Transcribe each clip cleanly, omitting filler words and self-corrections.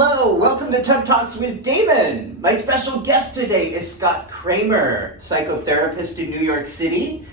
Hello, welcome to Tub Talks with Damon. My special guest today is Scott Kramer, psychotherapist in New York City,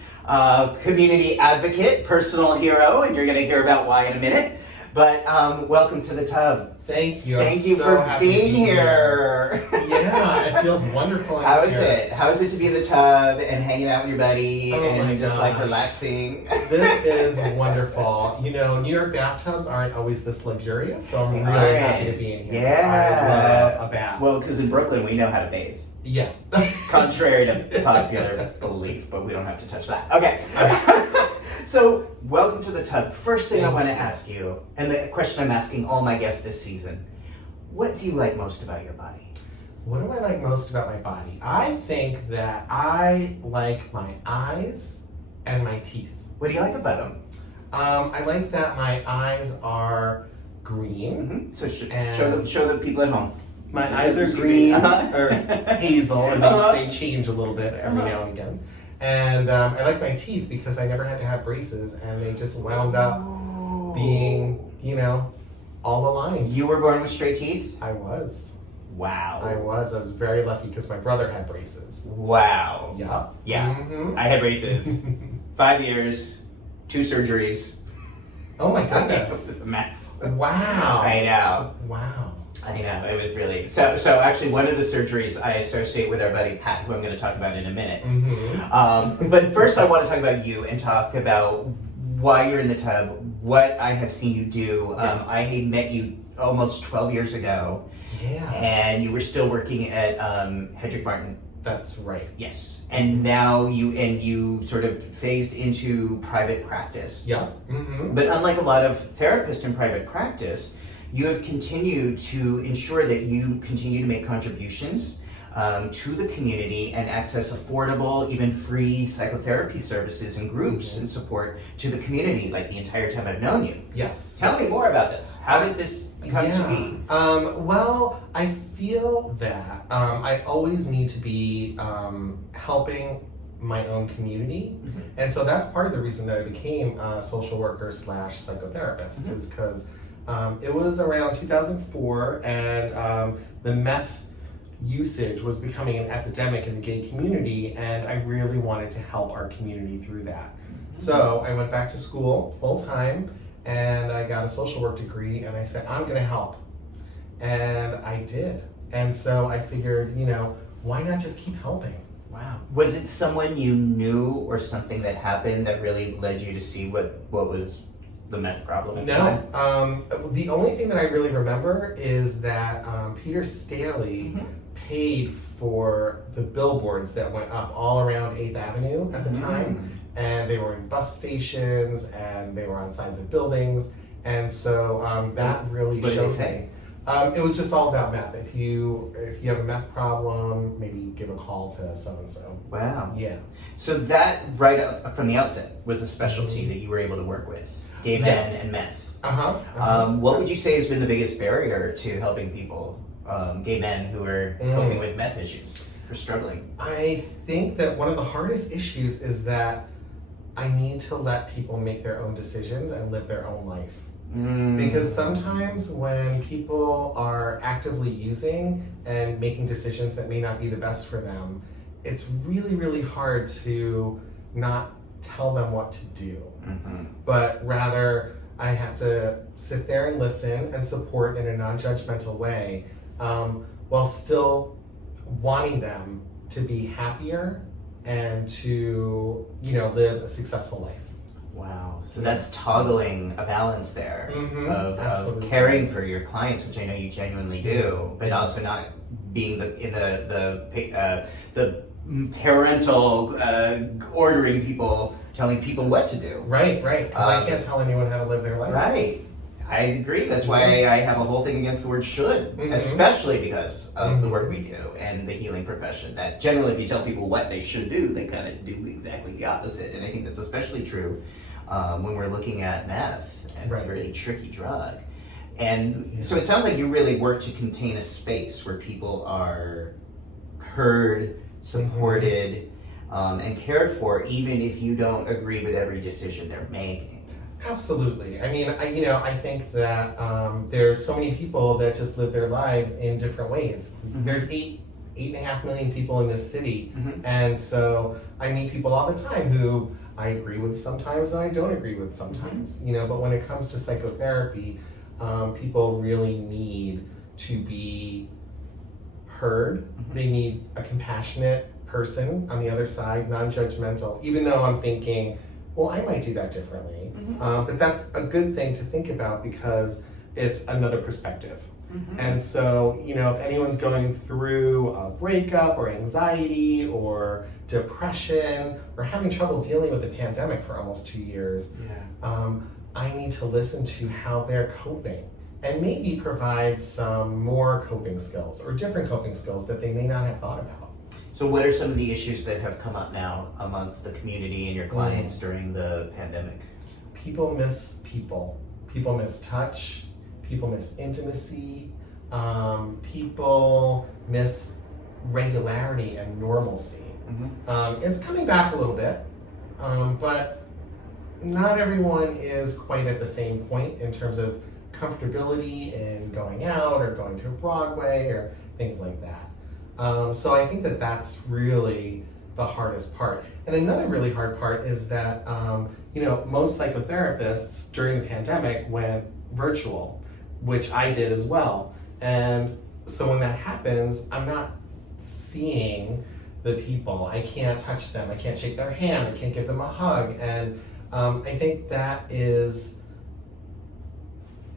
community advocate, personal hero, and you're going to hear about why in a minute. But welcome to the Tub. Thank you. Thank you for being here. Yeah, it feels wonderful. How is it? How is it to be in the tub and hanging out with your buddy and just like relaxing? This is wonderful. You know, New York bathtubs aren't always this luxurious, so I'm really happy to be in here. Yeah. I love a bath. Well, because in Brooklyn we know how to bathe. Yeah. Contrary to popular belief, but we don't have to touch that. Okay. So, welcome to the Tub. First thing I want to ask you, and the question I'm asking all my guests this season, what do you like most about your body? What do I like most about my body? I think that I like my eyes and my teeth. What do you like about them? I like that my eyes are green. Mm-hmm. So show the people at home. My eyes are green or hazel, and they change a little bit every now and again. And I like my teeth because I never had to have braces, and they just wound up being, you know, all aligned. You were born with straight teeth? I was. Wow. I was very lucky because my brother had braces. Wow. Yup. Yeah. Mm-hmm. I had braces. 5 years, 2 surgeries. Oh my It goodness. was a mess. Wow. I know. Wow. I know, it was really... So actually one of the surgeries I associate with our buddy Pat, who I'm going to talk about in a minute. Mm-hmm. But first I want to talk about you and talk about why you're in the tub, what I have seen you do. I had met you almost 12 years ago. Yeah. And you were still working at Hedrick Martin. That's right. Yes. And now you sort of phased into private practice. Yeah. Mm-hmm. But unlike a lot of therapists in private practice, you have continued to ensure that you continue to make contributions to the community and access affordable, even free psychotherapy services and groups and support to the community, like the entire time I've known you. Yes. Tell me more about this. How did this come to be? Well, I feel that I always need to be helping my own community. Mm-hmm. And so that's part of the reason that I became a social worker / psychotherapist, is because it was around 2004, and the meth usage was becoming an epidemic in the gay community, and I really wanted to help our community through that. Mm-hmm. So I went back to school full time, and I got a social work degree, and I said, I'm gonna help. And I did. And so I figured, you know, why not just keep helping? Wow. Was it someone you knew or something that happened that really led you to see what was the meth problem at the time? The only thing that I really remember is that Peter Staley paid for the billboards that went up all around 8th Avenue at the time, and they were in bus stations, and they were on sides of buildings, and so that really showed me. It was just all about meth. If you have a meth problem, maybe give a call to so-and-so. Wow. Yeah. So that right up from the outset was a specialty that you were able to work with. Gay men and meth. What would you say has been the biggest barrier to helping people, gay men who are coping with meth issues, or struggling? I think that one of the hardest issues is that I need to let people make their own decisions and live their own life. Because sometimes when people are actively using and making decisions that may not be the best for them, it's really, really hard to not tell them what to do. But rather, I have to sit there and listen and support in a non-judgmental way, while still wanting them to be happier and to, you know, live a successful life. Wow. So that's toggling a balance there of caring for your clients, which I know you genuinely do, but also not being the parental ordering people, telling people what to do. Right. Because I can't tell anyone how to live their life. Right. I agree. That's why I have a whole thing against the word should, especially because of the work we do and the healing profession. That generally, if you tell people what they should do, they kind of do exactly the opposite. And I think that's especially true when we're looking at meth, and it's a really tricky drug. And so it sounds like you really work to contain a space where people are heard, supported, and cared for, even if you don't agree with every decision they're making. Absolutely. I mean, I think that there's so many people that just live their lives in different ways. There's 8.5 million people in this city, and so I meet people all the time who I agree with sometimes and I don't agree with sometimes. But when it comes to psychotherapy, people really need to be heard. They need a compassionate person on the other side, non-judgmental, even though I'm thinking, well, I might do that differently. But that's a good thing to think about because it's another perspective. And so, if anyone's going through a breakup or anxiety or depression or having trouble dealing with the pandemic for almost 2 years, I need to listen to how they're coping and maybe provide some more coping skills or different coping skills that they may not have thought about. So what are some of the issues that have come up now amongst the community and your clients during the pandemic? People miss people. People miss touch. People miss intimacy. People miss regularity and normalcy. It's coming back a little bit, but not everyone is quite at the same point in terms of comfortability in going out or going to Broadway or things like that. So I think that that's really the hardest part. And another really hard part is that, most psychotherapists during the pandemic went virtual, which I did as well. And so when that happens, I'm not seeing the people. I can't touch them. I can't shake their hand. I can't give them a hug. And I think that is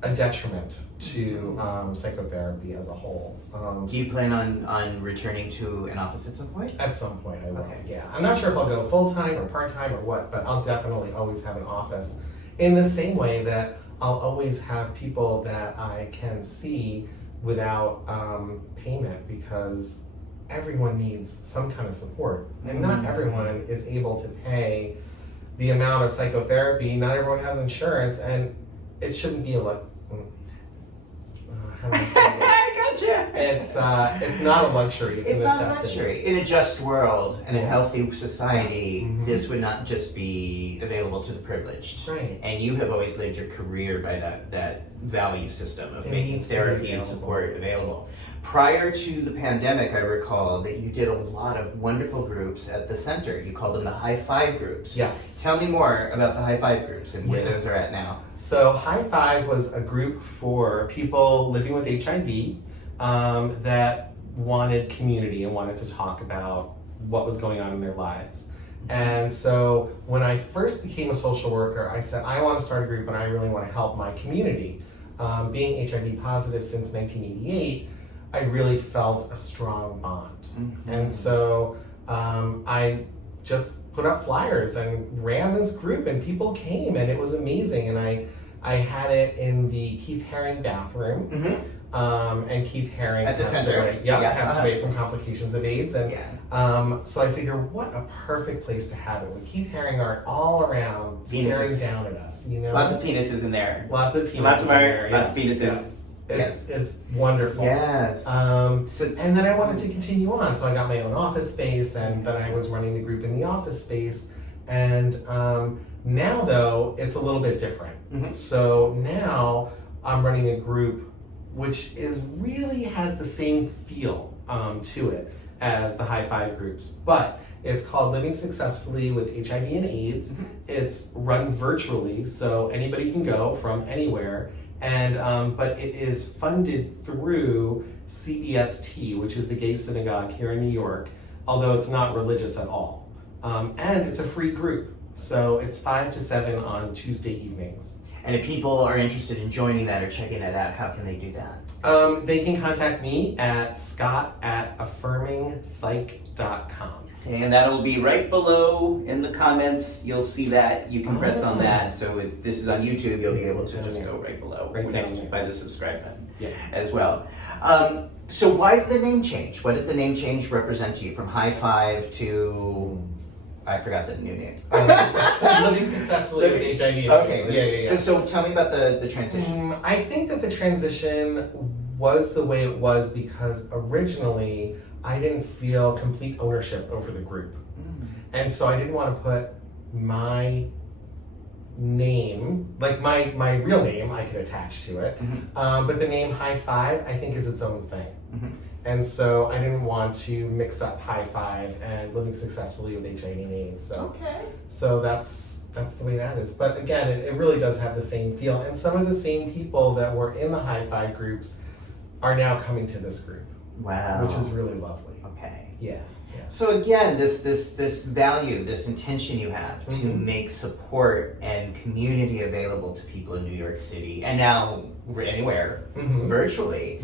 a detriment to psychotherapy as a whole. Do you plan on returning to an office at some point? At some point I will, Okay. yeah. I'm not sure if I'll go full-time or part-time or what, but I'll definitely always have an office in the same way that I'll always have people that I can see without payment because everyone needs some kind of support. And not everyone is able to pay the amount of psychotherapy. Not everyone has insurance, and it shouldn't be how do I say this? I gotcha. It's not a luxury, it's a necessity. Not a luxury. In a just world and a healthy society, this would not just be available to the privileged. Right. And you have always lived your career by that value system of making therapy and support available. Prior to the pandemic, I recall that you did a lot of wonderful groups at the center. You called them the High Five groups. Yes. Tell me more about the High Five groups and where those are at now. So High Five was a group for people living with HIV that wanted community and wanted to talk about what was going on in their lives. And so when I first became a social worker, I said, I want to start a group and I really want to help my community. Being HIV positive since 1988, I really felt a strong bond. And so I just put up flyers and ran this group and people came and it was amazing. And I had it in the Keith Haring bathroom. And Keith Haring at the passed center. away. Passed away from complications of AIDS. And so I figured, what a perfect place to have it. When Keith Haring are all around staring down at us, Lots of penises in there. Lots of penises Lots of art, in there. lots of penises. It's wonderful. Yes. And then I wanted to continue on, so I got my own office space, and then I was running the group in the office space. And now, though, it's a little bit different. So now I'm running a group which really has the same feel to it as the High Five groups, but it's called Living Successfully with HIV and AIDS. It's run virtually, so anybody can go from anywhere. And but it is funded through CBST, which is the gay synagogue here in New York, although it's not religious at all. And it's a free group, so it's 5 to 7 on Tuesday evenings. And if people are interested in joining that or checking it out, how can they do that? They can contact me at scott@affirmingpsych.com. Okay, and that'll be right below in the comments. You'll see that. You can press on that. So if this is on YouTube, you'll be able to just go right below, by the subscribe button as well. So why did the name change? What did the name change represent to you from High Five to... I forgot the new name. Living Successfully with HIV. Okay. So tell me about the transition. I think that the transition was the way it was because originally I didn't feel complete ownership over the group. And so I didn't want to put my name, like my real name, I could attach to it. But the name High Five, I think, is its own thing. And so I didn't want to mix up High Five and living successfully with HIV/AIDS. So that's the way that is. But again, it really does have the same feel. And some of the same people that were in the High Five groups are now coming to this group. Wow. Which is really lovely. Okay. Yeah. So again, this value, this intention you have to make support and community available to people in New York City, and now anywhere, virtually,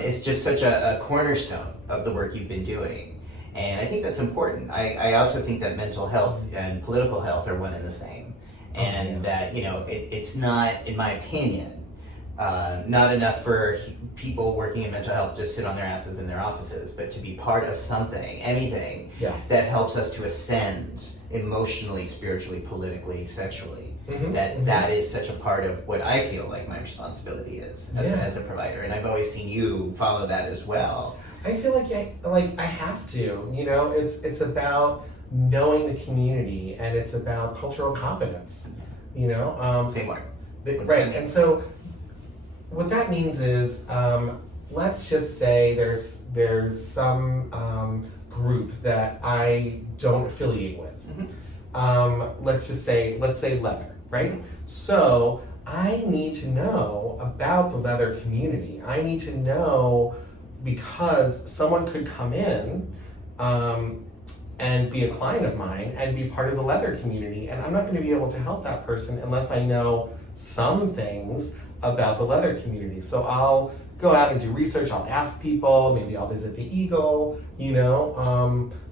is just such a cornerstone of the work you've been doing. And I think that's important. I also think that mental health and political health are one and the same. And that, it's not, in my opinion, not enough for people working in mental health just sit on their asses in their offices, but to be part of something, anything, that helps us to ascend emotionally, spiritually, politically, sexually. That is such a part of what I feel like my responsibility is as a provider. And I've always seen you follow that as well. I feel like I have to. It's about knowing the community, and it's about cultural competence. Same word. Right, and so what that means is, let's just say there's some group that I don't affiliate with. Let's say leather, right? So I need to know about the leather community. I need to know, because someone could come in and be a client of mine and be part of the leather community, and I'm not going to be able to help that person unless I know some things about the leather community. So I'll go out and do research, I'll ask people, maybe I'll visit the Eagle,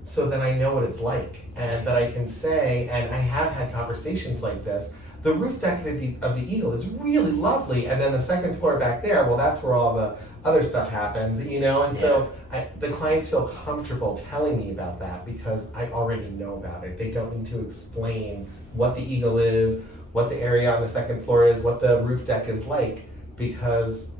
so that I know what it's like, and that I can say, and I have had conversations like this, the roof deck of the Eagle is really lovely, and then the second floor back there, well, that's where all the other stuff happens, and so the clients feel comfortable telling me about that because I already know about it. They don't need to explain what the Eagle is, what the area on the second floor is, what the roof deck is like, because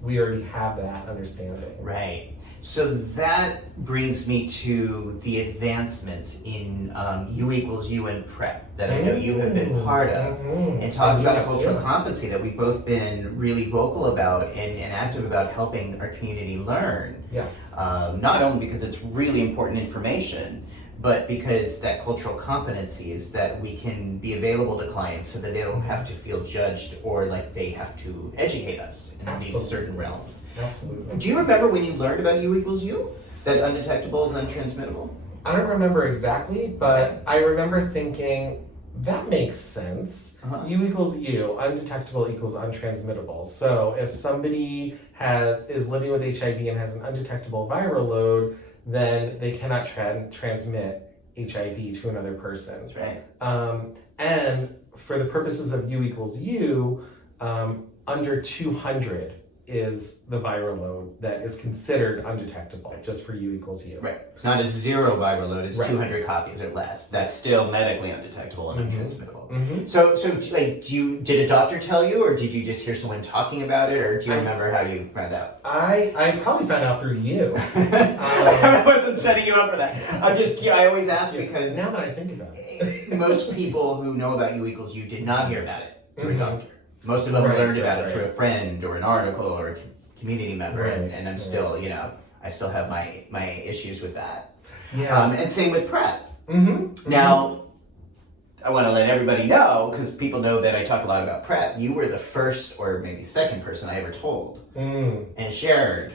we already have that understanding. Right. So that brings me to the advancements in U=U and PrEP that I know you have been part of, and talk about cultural competency that we've both been really vocal about and active about helping our community learn. Yes. Not only because it's really important information, but because that cultural competency is that we can be available to clients so that they don't have to feel judged or like they have to educate us in these certain realms. Absolutely. Do you remember when you learned about U=U? That undetectable is untransmittable? I don't remember exactly, but I remember thinking, that makes sense. U=U, undetectable equals untransmittable. So if somebody is living with HIV and has an undetectable viral load, then they cannot transmit HIV to another person. That's right. And for the purposes of U=U, under 200 is the viral load that is considered undetectable, just for U=U. Right. It's not a zero viral load, it's 200 copies or less. That's still medically undetectable and untransmittable. So like, did a doctor tell you, or did you just hear someone talking about it, or do you remember how you found out? I probably found out through you. I wasn't setting you up for that. I always ask because now that I think about it, most people who know about U=U did not hear about it through a doctor. Most of them learned about it through a friend or an article or a community member, and I'm still, I still have my issues with that. Yeah. And same with PrEP. Now, I want to let everybody know, because people know that I talk a lot about PrEP, you were the first or maybe second person I ever told and shared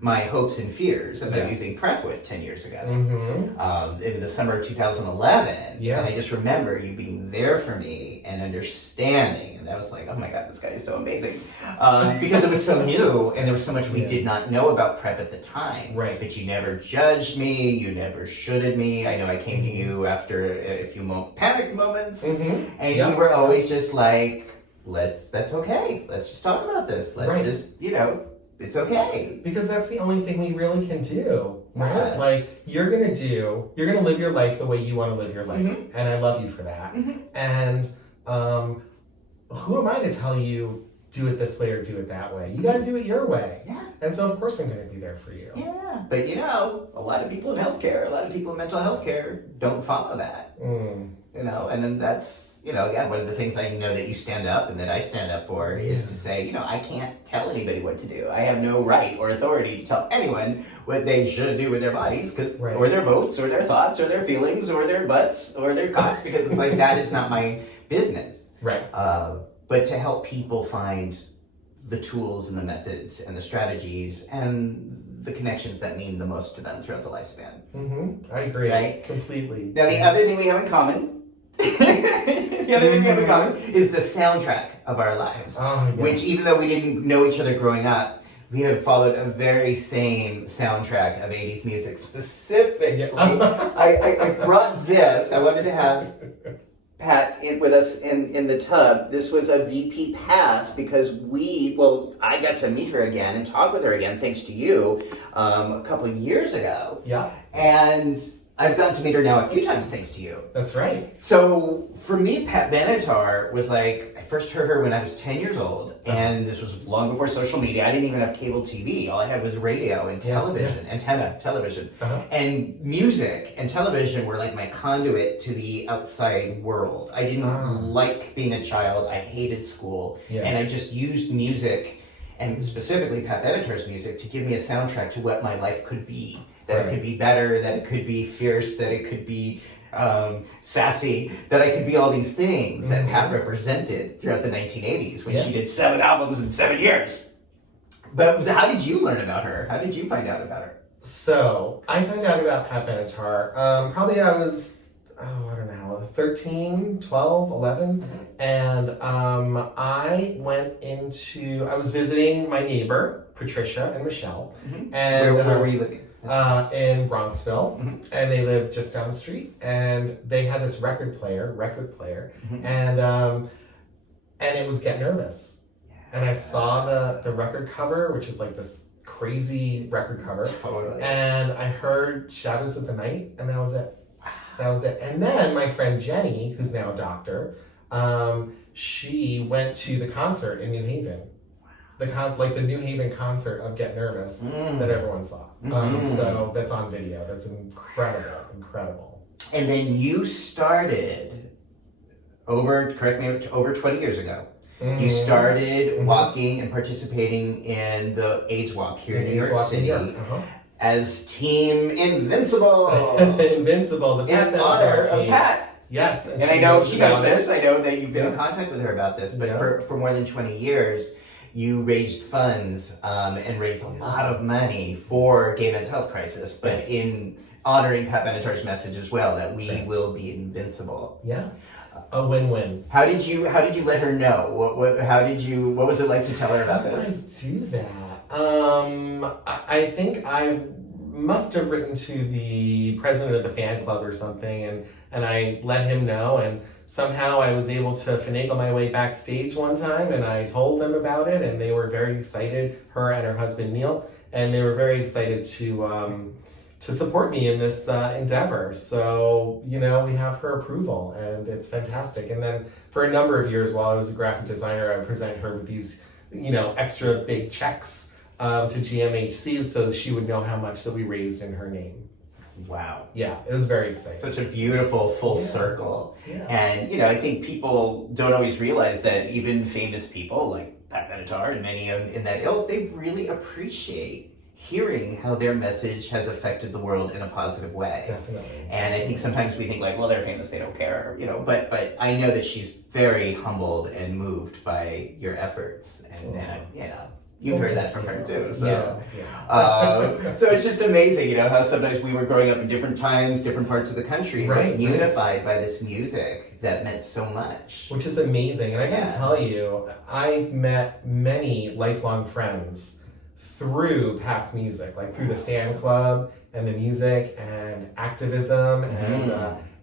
my hopes and fears about using PrEP with 10 years ago. In the summer of 2011. And I just remember you being there for me and understanding. And I was like, oh my God, this guy is so amazing. Because it was so new and there was so much we did not know about PrEP at the time. Right. But you never judged me, you never shoulded me. I know I came to you after a few panic moments. And you were always just like, that's okay. Let's just talk about this. Let's just, it's okay. Because that's the only thing we really can do, right? Like, you're gonna live your life the way you want to live your life. And I love you for that. And who am I to tell you do it this way or do it that way. You got to do it your way. Yeah. And so, of course, I'm going to be there for you. Yeah. But you know, a lot of people in healthcare, a lot of people in mental health care don't follow that. You know, and then that's, you know, again, one of the things I know that you stand up and that I stand up for is to say, you know, I can't tell anybody what to do. I have no right or authority to tell anyone what they should do with their bodies, because or their votes, or their thoughts, or their feelings, or their butts, or their cocks, because it's like, that is not my business. Right. But to help people find the tools and the methods and the strategies and the connections that mean the most to them throughout the lifespan. I agree. Right? Completely. Now, the other thing we have in common is the soundtrack of our lives. Which, even though we didn't know each other growing up, we have followed a very same soundtrack of 80s music. Specifically, I brought this. I wanted to have Pat with us in the tub. This was a VP pass because I got to meet her again and talk with her again thanks to you a couple of years ago. Yeah. And I've gotten to meet her now a few times thanks to you. That's right. So for me, Pat Benatar was like, I first heard her when I was 10 years old, and this was long before social media. I didn't even have cable TV. All I had was radio and television, antenna television. And music and television were like my conduit to the outside world. I didn't like being a child. I hated school. And I just used music, and specifically Pat Benatar's music, to give me a soundtrack to what my life could be. That it could be better, that it could be fierce, that it could be sassy, that I could be all these things that Pat represented throughout the 1980s when she did 7 albums in 7 years. But how did you learn about her? How did you find out about her? So, I found out about Pat Benatar, probably I was, I don't know, 13, 12, 11, and I was visiting my neighbor, Patricia and Michelle, and where were you living? In Bronxville, and they lived just down the street, and they had this record player, and it was Get Nervous, and I saw the record cover, which is like this crazy record cover, and I heard Shadows of the Night, and that was it. And then my friend Jenny, who's now a doctor, she went to the concert in New Haven. The New Haven concert of Get Nervous that everyone saw. So that's on video. That's incredible. And then you started over 20 years ago. You started walking and participating in the AIDS Walk here in New York City as Team Invincible. Invincible, the Pat in honor team. of Pat. Yes. And I know she knows this. I know that you've been in contact with her about this. But for more than 20 years, you raised funds and raised a lot of money for gay men's health crisis, but in honoring Pat Benatar's message as well, that we will be invincible. Yeah, a win-win. How did you let her know? What was it like to tell her about this? How did I do that? I think I must have written to the president of the fan club or something, and I let him know, and somehow I was able to finagle my way backstage one time, and I told them about it, and they were very excited, her and her husband Neil, and they were very excited to support me in this endeavor. So, you know, we have her approval, and it's fantastic. And then for a number of years while I was a graphic designer, I would present her with these, you know, extra big checks to GMHC so that she would know how much that we raised in her name. Wow. Yeah, it was very exciting. Such a beautiful full circle. Yeah. And, you know, I think people don't always realize that even famous people like Pat Benatar and many in that ilk, they really appreciate hearing how their message has affected the world in a positive way. Definitely. And I think sometimes we think like, well, they're famous, they don't care, you know, but I know that she's very humbled and moved by your efforts. And you know, you've heard that from her too. So. So it's just amazing, you know, how sometimes we were growing up in different times, different parts of the country, but unified by this music that meant so much. Which is amazing. And I can tell you, I've met many lifelong friends through Pat's music, like through the fan club and the music and activism, and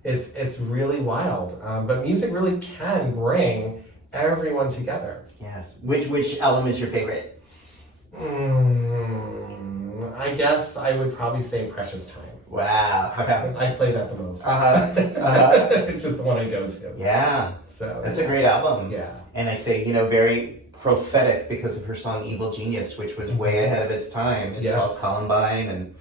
it's really wild. But music really can bring everyone together. Yes. Which album is your favorite? I guess I would probably say Precious Time. Wow. Okay. I play that the most. It's just the one I go to. Yeah. So that's a great album. Yeah. And I say, you know, very prophetic because of her song Evil Genius, which was way ahead of its time. It's all Columbine and...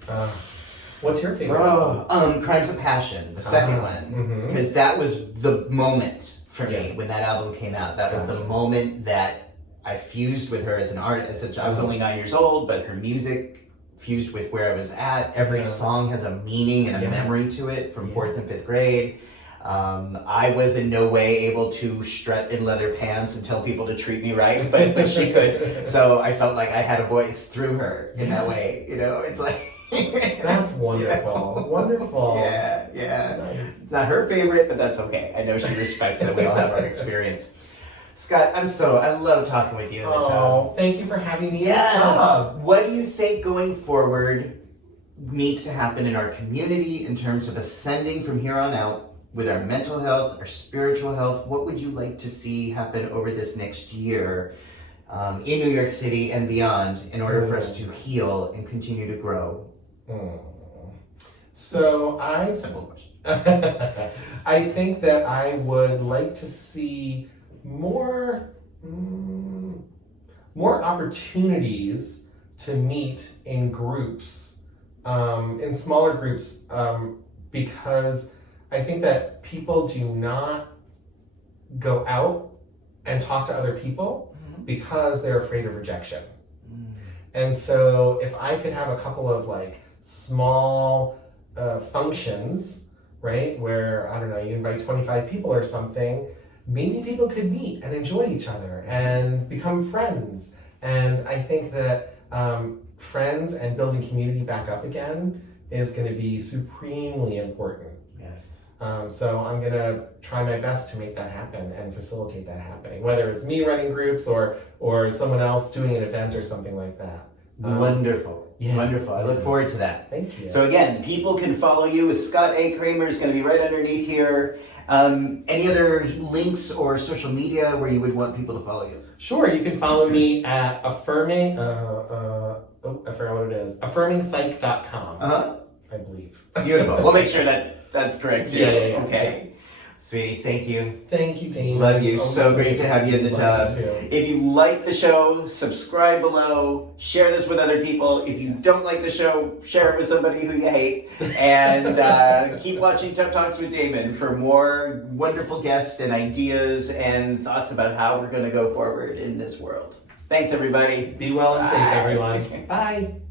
What's your favorite? Crimes of Passion, the second one. Because that was the moment for me when that album came out. That was the moment that I fused with her as an artist. I was only 9 years old, but her music fused with where I was at. Every song has a meaning and a memory to it from 4th and 5th grade. I was in no way able to strut in leather pants and tell people to treat me right, but she could. So I felt like I had a voice through her in that way. You know, it's like... That's wonderful. You know? Wonderful. Yeah. Nice. It's not her favorite, but that's okay. I know she respects that we all have our experience. Scott, I love talking with you in the tub. Thank you for having me Yes. in the tub. What do you think going forward needs to happen in our community in terms of ascending from here on out with our mental health, our spiritual health? What would you like to see happen over this next year in New York City and beyond in order for us to heal and continue to grow? So Simple question. I think that I would like to see more opportunities to meet in groups, in smaller groups, because I think that people do not go out and talk to other people because they're afraid of rejection. And so if I could have a couple of like small functions, right, where, I don't know, you invite 25 people or something, maybe people could meet and enjoy each other and become friends. And I think that friends and building community back up again is going to be supremely important. Yes. So I'm going to try my best to make that happen and facilitate that happening, whether it's me running groups or someone else doing an event or something like that. Wonderful. Yeah. Wonderful. I look forward to that. Thank you. So again, people can follow you. Scott A. Kramer is going to be right underneath here. Any other links or social media where you would want people to follow you? Sure, you can follow me at affirming, I forgot what it is, affirmingpsych.com, I believe. Beautiful. We'll make sure that that's correct too. Yeah. Okay. Sweetie, thank you. Thank you, Damon. Love you. It's So great to have you in the tub. Love you too. If you like the show, subscribe below. Share this with other people. If you don't like the show, share it with somebody who you hate. And keep watching Tub Talks with Damon for more wonderful guests and ideas and thoughts about how we're going to go forward in this world. Thanks, everybody. Be well and safe, Bye. everyone. Bye.